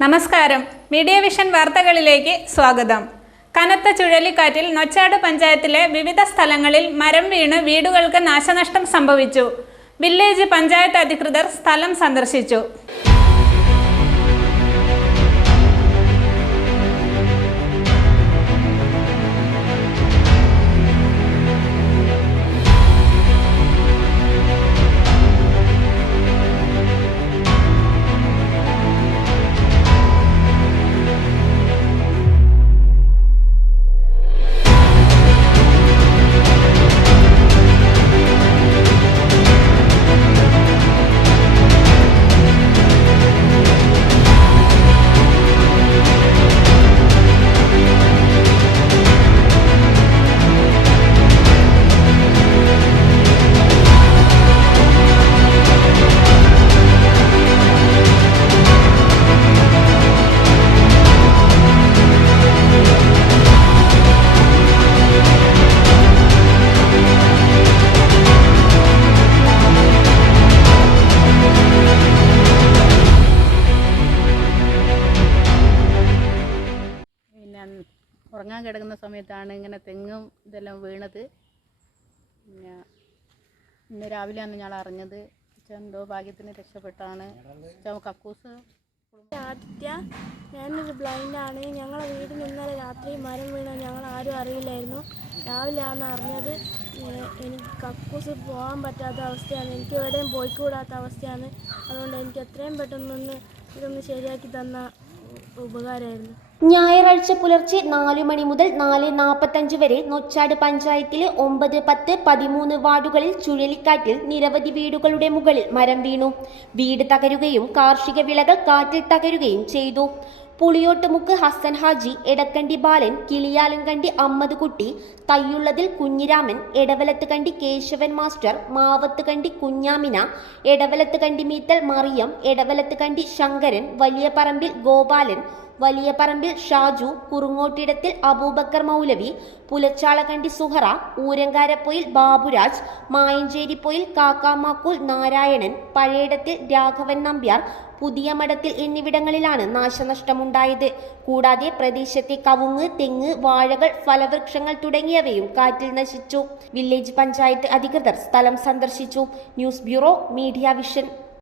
നമസ്കാരം. Media vision വാർത്തകളിലേക്ക് സ്വാഗതം. കനത്ത ചുഴലിക്കാറ്റിൽ നൊച്ചാട് പഞ്ചായത്തിലെ വിവിധ സ്ഥലങ്ങളിൽ മരം വീണ് വീടുകൾക്ക് നാശനഷ്ടം സംഭവിച്ചു. വില്ലേജ് പഞ്ചായത്ത് അധികൃതർ സ്ഥലം സന്ദർശിച്ചു. ഉറങ്ങാൻ കിടക്കുന്ന സമയത്താണ് ഇങ്ങനെ തെങ്ങും ഇതെല്ലാം വീണത്. പിന്നെ ഇന്ന് രാവിലെയാണ് ഞങ്ങൾ അറിഞ്ഞത്. എന്തോ ഭാഗ്യത്തിന് രക്ഷപ്പെട്ടാണ്. കക്കൂസ്. ആദിത്യ ഞാനൊരു ബ്ലൈൻഡാണ്. ഞങ്ങളെ വീടിന് ഇന്നലെ രാത്രി മരം വീണ ഞങ്ങൾ ആരും അറിയില്ലായിരുന്നു. രാവിലെ ആണ് അറിഞ്ഞത് എനിക്ക് കക്കൂസ് പോകാൻ പറ്റാത്ത അവസ്ഥയാണ്. എനിക്ക് എവിടെയും പോയിക്കൂടാത്ത അവസ്ഥയാണ്. അതുകൊണ്ട് എനിക്ക് എത്രയും പെട്ടെന്നൊന്ന് ഇതൊന്ന് ശരിയാക്കി തന്ന ഉപകാരമായിരുന്നു ഞായറാഴ്ച പുലർച്ചെ നാലു മണി മുതൽ നാല് നാൽപ്പത്തഞ്ച് വരെ നൊച്ചാട് പഞ്ചായത്തിലെ ഒമ്പത് പത്ത് പതിമൂന്ന് വാർഡുകളിൽ ചുഴലിക്കാറ്റിൽ നിരവധി വീടുകളുടെ മുകളിൽ മരം വീണു. വീട് തകരുകയും കാർഷിക വിളകൾ കാറ്റിൽ തകരുകയും ചെയ്തു. പുളിയോട്ടുമുക്ക് ഹസൻ ഹാജി എടക്കണ്ടി ബാലൻ കിളിയാലങ്കണ്ടി അമ്മദ്കുട്ടി തയ്യുള്ളതിൽ കുഞ്ഞിരാമൻ എടവലത്ത് കണ്ടി കേശവൻ മാസ്റ്റർ മാവത്ത് കണ്ടി കുഞ്ഞാമിന എടവലത്ത് കണ്ടി മീത്തൽ മറിയം എടവലത്ത് കണ്ടി ശങ്കരൻ വലിയ പറമ്പിൽ ഗോപാലൻ വലിയ പറമ്പിൽ ഷാജു കുറുങ്ങോട്ടിടത്തിൽ അബൂബക്കർ മൗലവി പുലച്ചാളകണ്ടി സുഹറ ഊരങ്കാരപ്പൊയിൽ ബാബുരാജ് മായഞ്ചേരിപ്പൊയിൽ കാക്കാമാക്കൂൽ നാരായണൻ പഴയടത്തിൽ രാഘവൻ നമ്പ്യാർ പുതിയ മഠത്തിൽ എന്നിവിടങ്ങളിലാണ് നാശനഷ്ടമുണ്ടായത്. കൂടാതെ പ്രദേശത്തെ കവുങ്ങ് തെങ്ങ് വാഴകൾ ഫലവൃക്ഷങ്ങൾ തുടങ്ങിയവയും കാറ്റിൽ നശിച്ചു. വില്ലേജ് പഞ്ചായത്ത് അധികൃതർ സ്ഥലം സന്ദർശിച്ചു. News bureau media vision.